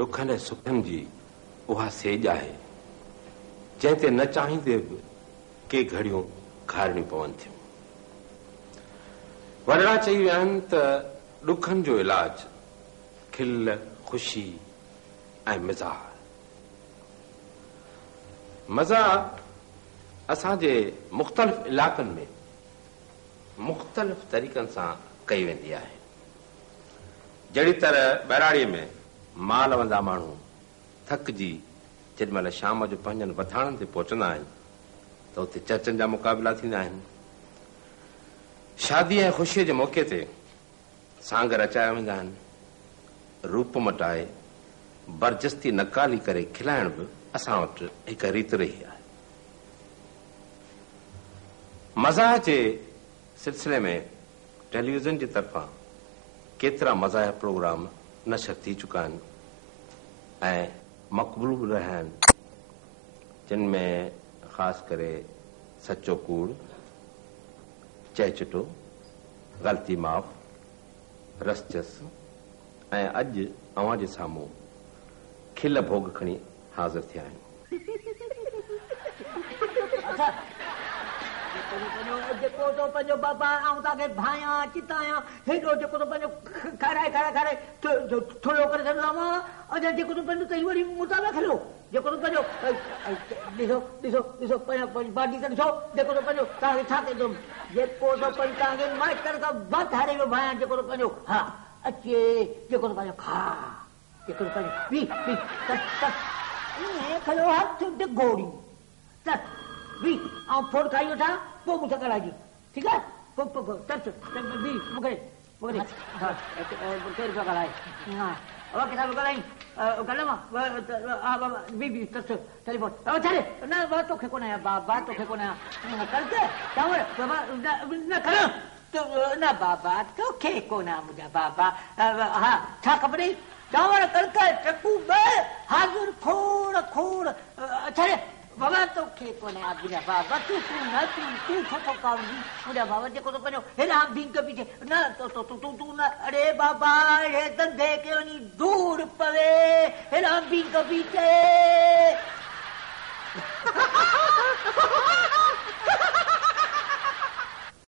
ॾुखनि सुखनि जी उहा सेज आहे जंहिं ते न चाहींदे बि के घड़ियूं खारणी पवनि थियूं। वॾड़ा चई विया आहिनि त ॾुखनि जो इलाज खिल, ख़ुशी ऐं मिज़ाह। मज़ाह असांजे मुख़्तलिफ़ इलाक़नि में मुख़्तलिफ़ तरीक़नि सां कई वेंदी आहे। जहिड़ी तरह ॿहिराड़ीअ में माल वंदा माण्हू थकिजी जेॾी महिल शाम जो पंहिंजनि वथाणनि ते पहुचंदा आहिनि त उते चर्चनि जा मुक़ाबिला थींदा आहिनि। शादी ऐं ख़ुशीअ जे मौक़े ते सांग रचाया वेंदा आहिनि। रूप मटाए बरजस्ती नकाली करे खिलाइण बि असां वटि हिकु रीत रही आहे। मज़ाह जे सिलसिले में टेलीविज़न जी तरफ़ां केतिरा मज़ाह प्रोग्राम नशर थी चुका आहिनि ऐं मक़बूल बि रहिया आहिनि, जिन में ख़ासि करे सचो कूड़, चए चिटो, ग़लती माफ़, रसचस ऐं अॼु अव्हां जे साम्हूं खिल भोग खणी हाज़िर थिया आहिनि। जेको तो पंहिंजो बाबा ऐं तव्हांखे भायां चितायां हेॾो जेको तो पंहिंजो खाराए थोरो करे छॾंदो आहे। जेको तो पंहिंजो कई वरी मुताबिक़ हलो जेको तो पंहिंजो ॾिसो पंहिंजो बाडी त ॾिसो जेको तो पंहिंजो तव्हांखे छा कयो जेको तो पंहिंजो तव्हांखे माइटर खां वधि हारे वियो भायां जेको तो पंहिंजो हा अचे जेको तो पंहिंजो खा जेको तो पंहिंजो पी ईअं खयो हथ डिघोड़ी त वी ऐं फोन खाई वठां पोइ मूंसां ॻाल्हाइजी ठीकु आहे। मूंखे केरु पियो ॻाल्हाए हा किथां पियो ॻाल्हाई टेलीफोन छॾे न तोखे कोन आया बाबा तोखे कोन आया न कर न बाबा तोखे कोन आहे मुंहिंजा बाबा हा छा ख़बर चांवर कड़क चकू हाज़ुर खोड़ छॾे बाबा तोखे कोन आहे बाबा तूं छो थो कावड़ी मुंहिंजा बाबा जेको तो पंहिंजो हेॾा भींग पीछे न तूं न अरे बाबा हे धंधे खे वञी दूर पवे हेॾा भींग पीछे